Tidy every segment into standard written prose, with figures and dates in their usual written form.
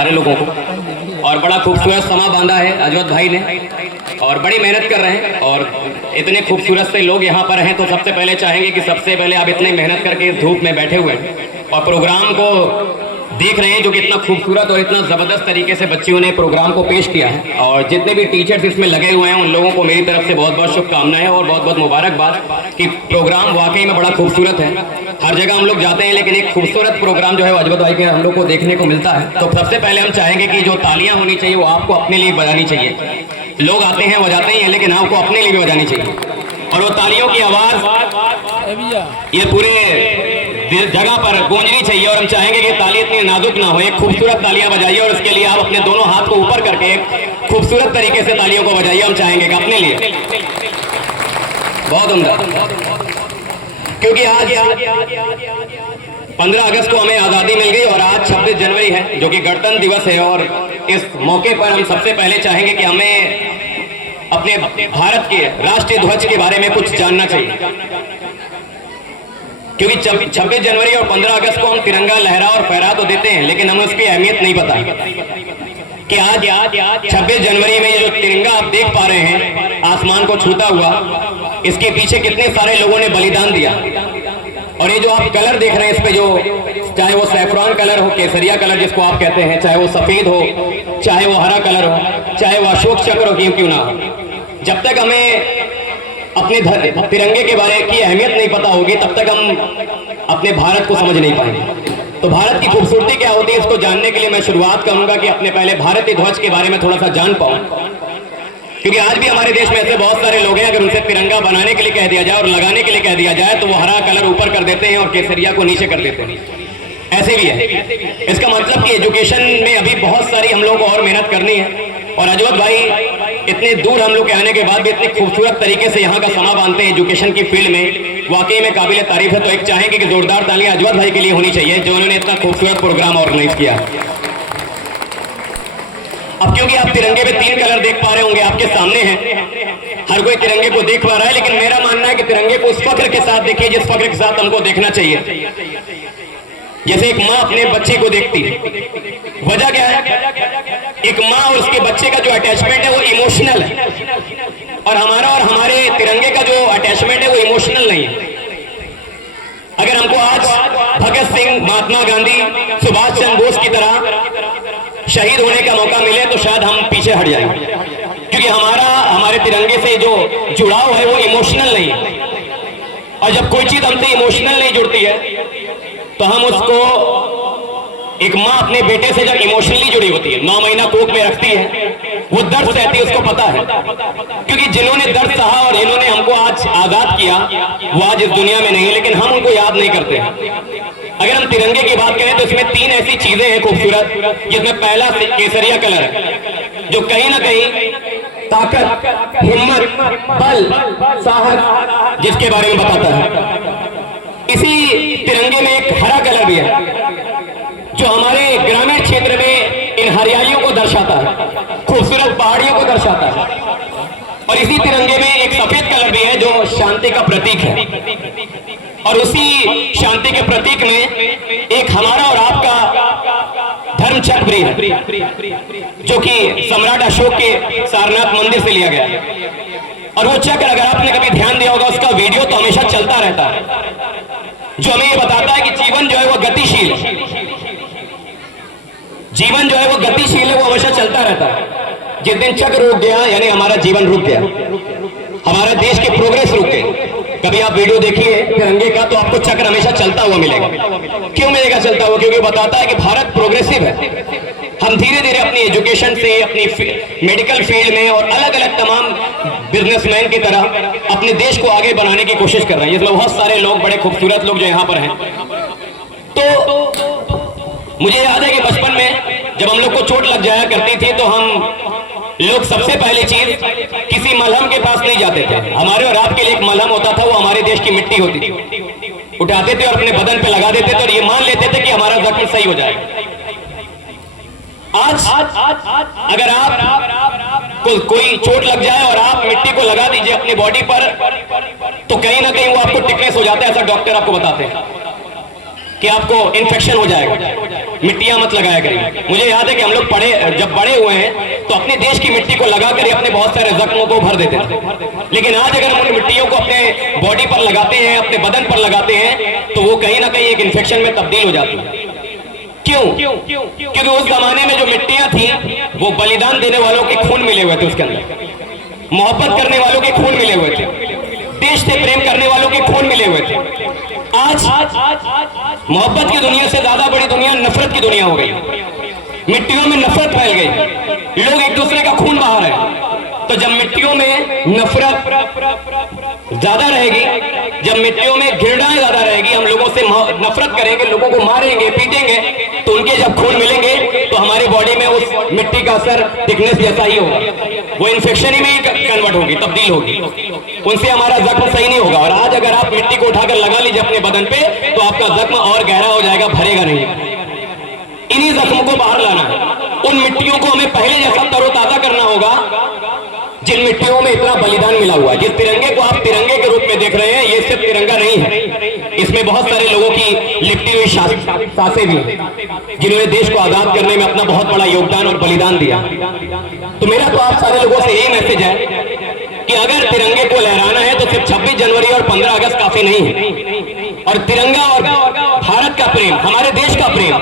सारे लोगों को, और बड़ा खूबसूरत समा बांधा है अजवत भाई ने, और बड़ी मेहनत कर रहे हैं। और इतने खूबसूरत से लोग यहाँ पर हैं, तो सबसे पहले चाहेंगे कि सबसे पहले आप इतनी मेहनत करके इस धूप में बैठे हुए हैं और प्रोग्राम को देख रहे हैं, जो कि इतना खूबसूरत और इतना ज़बरदस्त तरीके से बच्चियों ने प्रोग्राम को पेश किया है। और जितने भी टीचर्स इसमें लगे हुए हैं उन लोगों को मेरी तरफ से बहुत बहुत शुभकामनाएं और बहुत बहुत मुबारकबाद कि प्रोग्राम वाकई में बड़ा खूबसूरत है। हर जगह हम लोग जाते हैं, लेकिन एक खूबसूरत प्रोग्राम जो है अजवत भाई के हम लोग को देखने को मिलता है। तो सबसे पहले हम चाहेंगे कि जो तालियाँ होनी चाहिए वो आपको अपने लिए बजानी चाहिए। लोग आते हैं बजाते ही हैं, लेकिन आपको अपने लिए भी बजानी चाहिए। और वो तालियों की आवाज़ ये पूरे जगह पर गूंजनी चाहिए। और हम चाहेंगे कि ताली इतनी नाजुक ना हो, एक खूबसूरत तालियां बजाइए, और इसके लिए आप अपने दोनों हाथ को ऊपर करके एक खूबसूरत तरीके से तालियों को बजाइए। हम चाहेंगे कि अपने लिए बहुत उम्दा, क्योंकि आज 15 अगस्त को हमें आज़ादी मिल गई और आज 26 जनवरी है, जो कि गणतंत्र दिवस है। और इस मौके पर हम सबसे पहले चाहेंगे कि हमें अपने भारत के राष्ट्रीय ध्वज के बारे में कुछ जानना चाहिए, क्योंकि 26 जनवरी और 15 अगस्त को हम तिरंगा लहरा और फहरा तो देते हैं, लेकिन हमें उसकी अहमियत नहीं पता कि आज 26 जनवरी में जो तिरंगा आप देख पा रहे हैं आसमान को छूता हुआ, इसके पीछे कितने सारे लोगों ने बलिदान दिया। और ये जो आप कलर देख रहे हैं इस पे, जो चाहे वो सैफरान कलर हो, केसरिया कलर जिसको आप कहते हैं, चाहे वो सफेद हो, चाहे वो हरा कलर हो, चाहे वो अशोक चक्र हो, क्यों ना हो, जब तक हमें अपने तिरंगे के बारे की अहमियत नहीं पता होगी तब तक हम अपने भारत को समझ नहीं पाएंगे। तो भारत की खूबसूरती क्या होती है, इसको जानने के लिए मैं शुरुआत करूंगा कि अपने पहले भारतीय ध्वज के बारे में थोड़ा सा जान पाऊं, क्योंकि आज भी हमारे देश में ऐसे बहुत सारे लोग हैं, अगर उनसे तिरंगा बनाने के लिए कह दिया जाए और लगाने के लिए कह दिया जाए तो वो हरा कलर ऊपर कर देते हैं और केसरिया को नीचे कर देते हैं। ऐसे भी है। इसका मतलब कि एजुकेशन में अभी बहुत सारी हम लोगों को और मेहनत करनी है। और अजवत भाई इतने दूर हम लोग के आने के बाद भी इतनी खूबसूरत तरीके से यहाँ का समा बांधते हैं एजुकेशन की फील्ड में, वाकई में काबिल तारीफ है। तो एक चाहेंगे कि जोरदार तालियां अजवत भाई के लिए होनी चाहिए, जो उन्होंने इतना खूबसूरत प्रोग्राम ऑर्गेनाइज किया। अब क्योंकि आप तिरंगे में 3 कलर देख पा रहे होंगे, आपके सामने हैं, हर कोई तिरंगे को देख पा रहा है, लेकिन मेरा मानना है कि तिरंगे को उस फख्र के साथ देखिए जिस फख्र के साथ हमको देखना चाहिए, जैसे एक माँ अपने बच्चे को देखती है। वजह क्या है, एक माँ और उसके बच्चे का जो अटैचमेंट है वो इमोशनल है, और हमारे तिरंगे का जो अटैचमेंट है वो इमोशनल नहीं है। अगर हमको आज भगत सिंह, महात्मा गांधी, सुभाष चंद्र बोस की तरह शहीद होने का मौका मिले तो शायद हम पीछे हट जाएंगे, क्योंकि हमारे तिरंगे से जो जुड़ाव है वो इमोशनल नहीं है। और जब कोई चीज हमसे इमोशनल नहीं जुड़ती है तो हम उसको, एक माँ अपने बेटे से जब इमोशनली जुड़ी होती है, 9 महीना कोख में रखती है, वो दर्द सहती है, उसको पता है, क्योंकि जिन्होंने दर्द सहा और जिन्होंने हमको आज आजाद किया वो आज इस दुनिया में नहीं, लेकिन हम उनको याद नहीं करते। अगर हम तिरंगे की बात करें तो इसमें 3 ऐसी चीजें हैं खूबसूरत, जिसमें पहला केसरिया कलर है, जो कहीं ना कहीं ताकत, हिम्मत, बल, साहस जिसके बारे में बताता है। इसी तिरंगे में एक हरा कलर भी है, जो हमारे ग्रामीण क्षेत्र में इन हरियालियों को दर्शाता है, खूबसूरत पहाड़ियों को दर्शाता है। और इसी तिरंगे में एक सफेद कलर भी है जो शांति का प्रतीक है, और उसी शांति के प्रतीक में एक हमारा और आपका धर्म चक्र भी है, जो कि सम्राट अशोक के सारनाथ मंदिर से लिया गया है। और वो चक्र अगर आपने कभी ध्यान दिया होगा, उसका वीडियो तो हमेशा चलता रहता है, जो हमें ये बताता है कि जीवन जो है वो गतिशील है, जीवन जो है वो गतिशील है, वो हमेशा चलता रहता है। जिस दिन चक्र रुक गया यानी हमारा जीवन रुक गया, हमारा देश की प्रोग्रेस रुक गई। कभी आप वीडियो देखिए तिरंगे का तो आपको चक्र हमेशा चलता हुआ मिलेगा। क्यों मिलेगा चलता हुआ? क्योंकि बताता है कि भारत प्रोग्रेसिव है। हम धीरे धीरे अपनी एजुकेशन से, अपनी मेडिकल फील्ड में और अलग अलग तमाम बिजनेसमैन की तरह अपने देश को आगे बढ़ाने की कोशिश कर रहे हैं। इसमें बहुत सारे लोग, बड़े खूबसूरत लोग जो यहाँ पर हैं। तो मुझे याद है कि बचपन में जब हम लोग को चोट लग जाया करती थी तो हम लोग सबसे पहली चीज किसी मलहम के पास नहीं जाते थे। हमारे और आपके लिए एक मलहम होता था, वो हमारे देश की मिट्टी होती थी। उठाते थे और अपने बदन पे लगा देते थे और ये मान लेते थे कि हमारा जख्म सही हो जाएगा। आज अगर आप कोई चोट लग जाए और आप मिट्टी को लगा दीजिए अपनी बॉडी पर, तो कहीं ना कहीं वो आपको टिकनेस हो जाता है। ऐसा डॉक्टर आपको बताते हैं कि आपको इन्फेक्शन हो जाएगा। मिट्टियां मत लगाया करें। मुझे याद है कि हम लोग जब बड़े हुए हैं तो अपने देश की मिट्टी को लगा कर अपने बहुत सारे जख्मों को भर देते थे, लेकिन आज अगर हम उन मिट्टियों को अपने बॉडी पर लगाते हैं, अपने बदन पर लगाते हैं, तो वो कहीं ना कहीं एक इन्फेक्शन में तब्दील हो जाती है। क्यों? क्योंकि उस जमाने में जो मिट्टियां थी वो बलिदान देने वालों के खून मिले हुए थे, उसके अंदर मोहब्बत करने वालों के खून मिले हुए थे, देश से प्रेम करने वालों के खून मिले हुए थे। आज मोहब्बत की दुनिया से ज्यादा बड़ी दुनिया नफरत की दुनिया हो गई। मिट्टियों में नफरत फैल गई, लोग एक दूसरे का खून बहा रहे हैं। तो जब मिट्टियों में नफरत ज्यादा रहेगी, जब मिट्टियों में घृणा ज्यादा रहेगी, हम लोगों से नफरत करेंगे, लोगों को मारेंगे, पीटेंगे, तो उनके जब खून मिलेंगे तो हमारी बॉडी में उस मिट्टी का असर थिकनेस जैसा ही होगा, वो इन्फेक्शन ही में ही कन्वर्ट होगी, तब्दील होगी, उनसे हमारा जख्म सही नहीं होगा। और आज अगर आप मिट्टी को उठाकर लगा लीजिए अपने बदन पे, तो आपका जख्म और गहरा हो जाएगा, भरेगा नहीं। इन्हीं जख्मों को बाहर लाना है। उन मिट्टियों को हमें पहले जैसा तरोताजा करना होगा जिन मिट्टियों में इतना बलिदान मिला हुआ है। जिस तिरंगे को आप तिरंगे के रूप में देख रहे हैं, ये सिर्फ तिरंगा नहीं है, इसमें बहुत सारे लोगों की लिपटी हुई सांसें भी हैं, जिन्होंने देश को आजाद करने में अपना बहुत बड़ा योगदान और बलिदान दिया। तो मेरा तो आप सारे लोगों से यही मैसेज है कि अगर तिरंगे को लहराना है तो सिर्फ 26 जनवरी और 15 अगस्त काफी नहीं है। और तिरंगा और भारत का प्रेम, हमारे देश का प्रेम,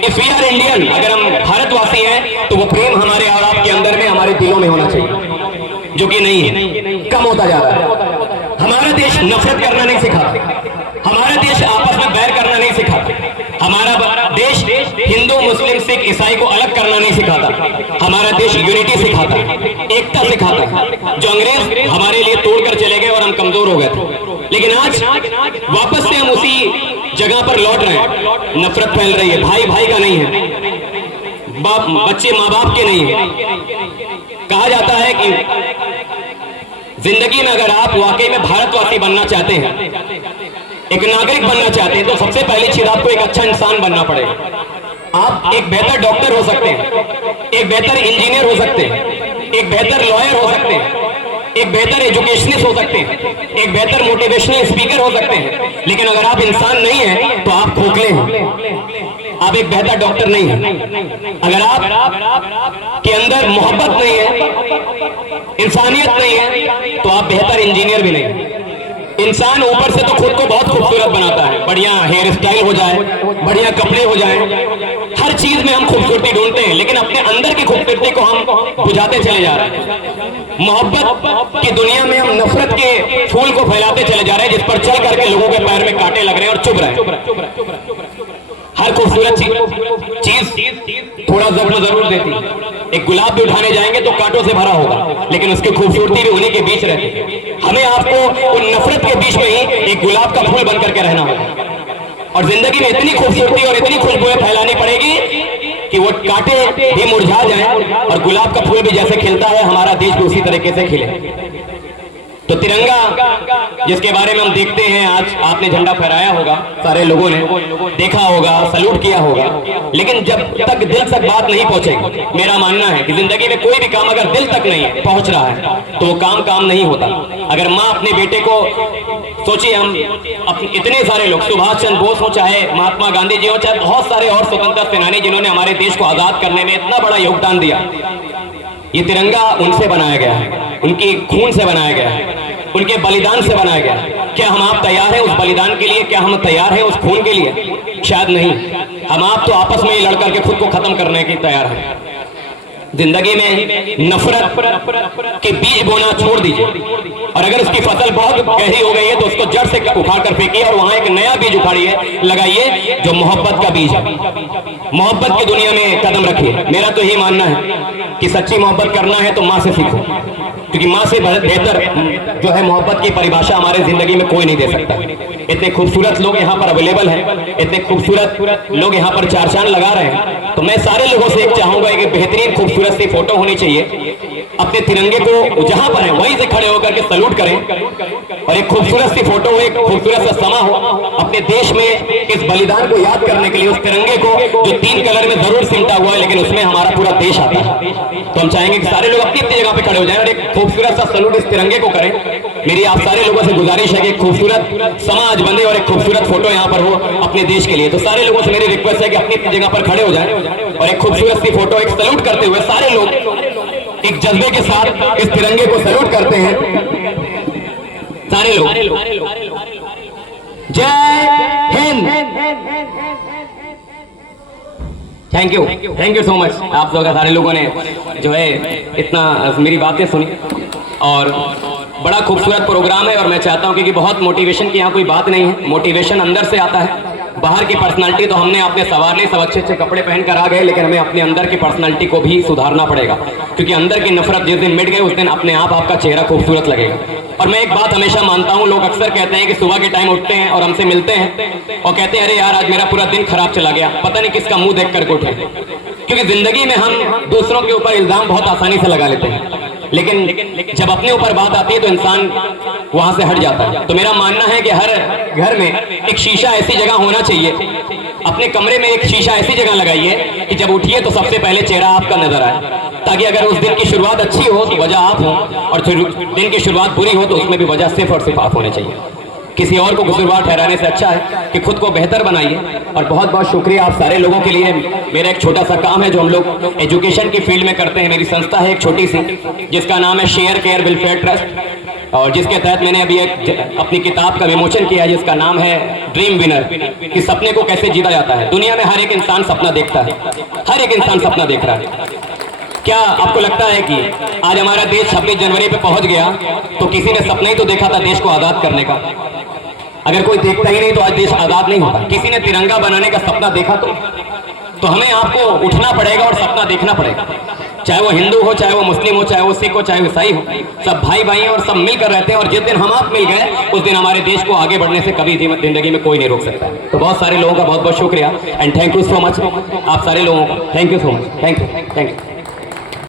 इफ वी आर इंडियन, अगर हम भारतवासी हैं तो वो प्रेम हमारे और आपके अंदर में, हमारे दिलों में होना चाहिए, जो कि नहीं है, कम होता जा रहा है। हमारा देश नफरत करना नहीं सिखाता, हमारा देश आपस में बैर करना नहीं सिखाता, हमारा देश हिंदू मुस्लिम सिख ईसाई को अलग करना नहीं सिखाता, हमारा देश यूनिटी सिखाता है, एकता सिखाता है, जो अंग्रेज हमारे लिए तोड़कर चले गए और हम कमजोर हो गए थे। लेकिन आज वापस से हम उसी जगह पर लौट रहे हैं। नफरत फैल रही है, भाई भाई का नहीं है, बच्चे माँ बाप के नहीं है। कहा जाता है कि जिंदगी में अगर आप वाकई में भारतवासी बनना चाहते हैं, एक नागरिक बनना चाहते हैं, तो सबसे पहली चीज आपको एक अच्छा इंसान बनना पड़ेगा। आप एक बेहतर डॉक्टर हो सकते हैं, एक बेहतर इंजीनियर हो सकते हैं, एक बेहतर लॉयर हो सकते हैं, एक बेहतर एजुकेशनिस्ट हो सकते हैं, एक बेहतर मोटिवेशनल स्पीकर हो सकते हैं, लेकिन अगर आप इंसान नहीं हैं तो आप खोखले हैं, आप एक बेहतर डॉक्टर नहीं हैं। अगर आप के अंदर मोहब्बत नहीं है, इंसानियत नहीं है, तो आप बेहतर इंजीनियर भी नहीं हैं। इंसान ऊपर से तो खुद को बहुत खूबसूरत बनाता है, बढ़िया हेयर स्टाइल हो जाए, बढ़िया कपड़े हो जाए, हर चीज में हम खूबसूरती ढूंढते हैं, लेकिन अपने अंदर की खूबसूरती को हम बुझाते चले जा रहे हैं। मोहब्बत की दुनिया में हम नफरत के फूल को फैलाते चले जा रहे हैं, जिस पर चल करके लोगों के पैर में कांटे लग रहे हैं और चुभ रहे हैं। हर खूबसूरत चीज थोड़ा जख्म जरूर देती है। एक गुलाब भी उठाने जाएंगे तो कांटों से भरा होगा, लेकिन उसकी खूबसूरती भी उन्हीं के बीच रहती है। हमें आपको उन नफरत के बीच में ही एक गुलाब का फूल बनकर के रहना होगा, और जिंदगी में इतनी खूबसूरती और इतनी खुशबुएं फैलानी पड़ेगी कि वो कांटे भी मुरझा जाएं और गुलाब का फूल भी जैसे खिलता है, हमारा देश भी उसी तरीके से खिले। तो तिरंगा जिसके बारे में हम देखते हैं, आज आपने झंडा फहराया होगा, सारे लोगों ने देखा होगा, सैल्यूट किया होगा, लेकिन जब तक दिल तक बात नहीं पहुंचेगी, मेरा मानना है कि जिंदगी में कोई भी काम अगर दिल तक नहीं पहुंच रहा है तो वो काम नहीं होता। अगर माँ अपने बेटे को, सोचिए हम इतने सारे लोग, सुभाष चंद्र बोस हो, चाहे महात्मा गांधी जी हो, चाहे बहुत सारे और स्वतंत्रता सेनानी जिन्होंने हमारे देश को आजाद करने में इतना बड़ा योगदान दिया, ये तिरंगा उनसे बनाया गया है, उनके खून से बनाया गया है, उनके बलिदान से बनाया गया है। क्या हम आप तैयार हैं उस बलिदान के लिए? क्या हम तैयार हैं उस खून के लिए? शायद नहीं। हम आप तो आपस में ही लड़ करके खुद को खत्म करने के तैयार हैं। जिंदगी में नफरत के बीज बोना छोड़ दीजिए, और अगर उसकी फसल बहुत गहरी हो गई है तो उसको जड़ से उखाड़ कर फेंकिए और वहां एक नया बीज उखाड़िए, लगाइए, जो मोहब्बत का बीज है। मोहब्बत की दुनिया में कदम रखिए। मेरा तो यही मानना है कि सच्ची मोहब्बत करना है तो माँ से सीखो, क्योंकि माँ से बेहतर जो है मोहब्बत की परिभाषा हमारे जिंदगी में कोई नहीं दे सकता। इतने खूबसूरत लोग यहाँ पर अवेलेबल हैं, इतने खूबसूरत लोग यहाँ पर चार चांद लगा रहे हैं, तो मैं सारे लोगों से एक चाहूंगा कि बेहतरीन खूबसूरत सी फोटो होनी चाहिए, अपने तिरंगे को जहां पर है वहीं से खड़े होकर के सैल्यूट करें, और एक खूबसूरत सी फोटो हो, एक खूबसूरत सा समा हो, अपने देश में इस बलिदान को याद करने के लिए, उस तिरंगे को जो 3 कलर में जरूर सिमटा हुआ है लेकिन लेकिन उसमें हमारा पूरा देश आता है। तो हम चाहेंगे कि सारे लोग अपनी अपनी जगह पे खड़े हो जाएं और एक खूबसूरत सा सैल्यूट इस तिरंगे को करें। मेरी आप सारे लोगों से गुजारिश है कि एक खूबसूरत समाज बने और एक खूबसूरत फोटो यहाँ पर हो अपने देश के लिए। तो सारे लोगों से मेरी रिक्वेस्ट है कि अपनी अपनी जगह पर खड़े हो जाएं और एक खूबसूरत सी फोटो, एक सैल्यूट करते हुए सारे लोग एक जज्बे के साथ इस तिरंगे को सैल्यूट करते हैं। सारे लोग जय Hind. Thank you so much. आप लोग सारे लोगों ने जो है इतना मेरी बातें सुनी और बड़ा खूबसूरत प्रोग्राम है। और मैं चाहता हूं कि बहुत मोटिवेशन की यहाँ कोई बात नहीं है, मोटिवेशन अंदर से आता है। बाहर की पर्सनालिटी तो हमने आपने सवार ली, सब अच्छे अच्छे कपड़े पहन कर आ गए, लेकिन हमें अपने अंदर की पर्सनालिटी को भी सुधारना पड़ेगा, क्योंकि अंदर की नफरत जिस दिन मिट गई उस दिन अपने आप आपका चेहरा खूबसूरत लगेगा। और मैं एक बात हमेशा मानता हूँ, लोग अक्सर कहते हैं कि सुबह के टाइम उठते हैं और हमसे मिलते हैं और कहते हैं अरे यार आज मेरा पूरा दिन खराब चला गया, पता नहीं किसका मुंह देख कर उठे। क्योंकि जिंदगी में हम दूसरों के ऊपर इल्जाम बहुत आसानी से लगा लेते हैं, लेकिन जब अपने ऊपर बात आती है तो इंसान वहां से हट जाता है। तो मेरा मानना है कि हर घर में एक शीशा ऐसी जगह होना चाहिए, अपने कमरे में एक शीशा ऐसी जगह लगाइए कि जब उठिए तो सबसे पहले चेहरा आपका नजर आए, ताकि अगर उस दिन की शुरुआत अच्छी हो तो वजह आप हो, और दिन की शुरुआत बुरी हो तो उसमें भी वजह सिर्फ और सिर्फ आप होने चाहिए। किसी और को कसूरवार ठहराने से अच्छा है कि खुद को बेहतर बनाइए। और बहुत बहुत शुक्रिया आप सारे लोगों के लिए। मेरा एक छोटा सा काम है जो हम लोग एजुकेशन की फील्ड में करते हैं। मेरी संस्था है एक छोटी सी जिसका नाम है शेयर केयर वेलफेयर ट्रस्ट, और जिसके तहत मैंने अभी एक अपनी किताब का विमोचन किया है जिसका नाम है ड्रीम विनर, कि सपने को कैसे जीता जाता है। दुनिया में हर एक इंसान सपना देखता है, हर एक इंसान सपना देख रहा है। क्या आपको लगता है कि आज हमारा देश 26 जनवरी पे पहुंच गया तो किसी ने सपना ही तो देखा था देश को आजाद करने का? अगर कोई देखता ही नहीं तो आज देश आजाद नहीं होता। किसी ने तिरंगा बनाने का सपना देखा तो हमें आपको उठना पड़ेगा और सपना देखना पड़ेगा। चाहे वो हिंदू हो, चाहे वो मुस्लिम हो, चाहे वो सिख हो, चाहे वो ईसाई हो, सब भाई भाई हैं और सब मिलकर रहते हैं। और जिस दिन हम आप मिल गए उस दिन हमारे देश को आगे बढ़ने से कभी जिंदगी में कोई नहीं रोक सकता। तो बहुत सारे लोगों का बहुत बहुत शुक्रिया and thank you so much. आप सारे लोगों का thank you so much. Thank you.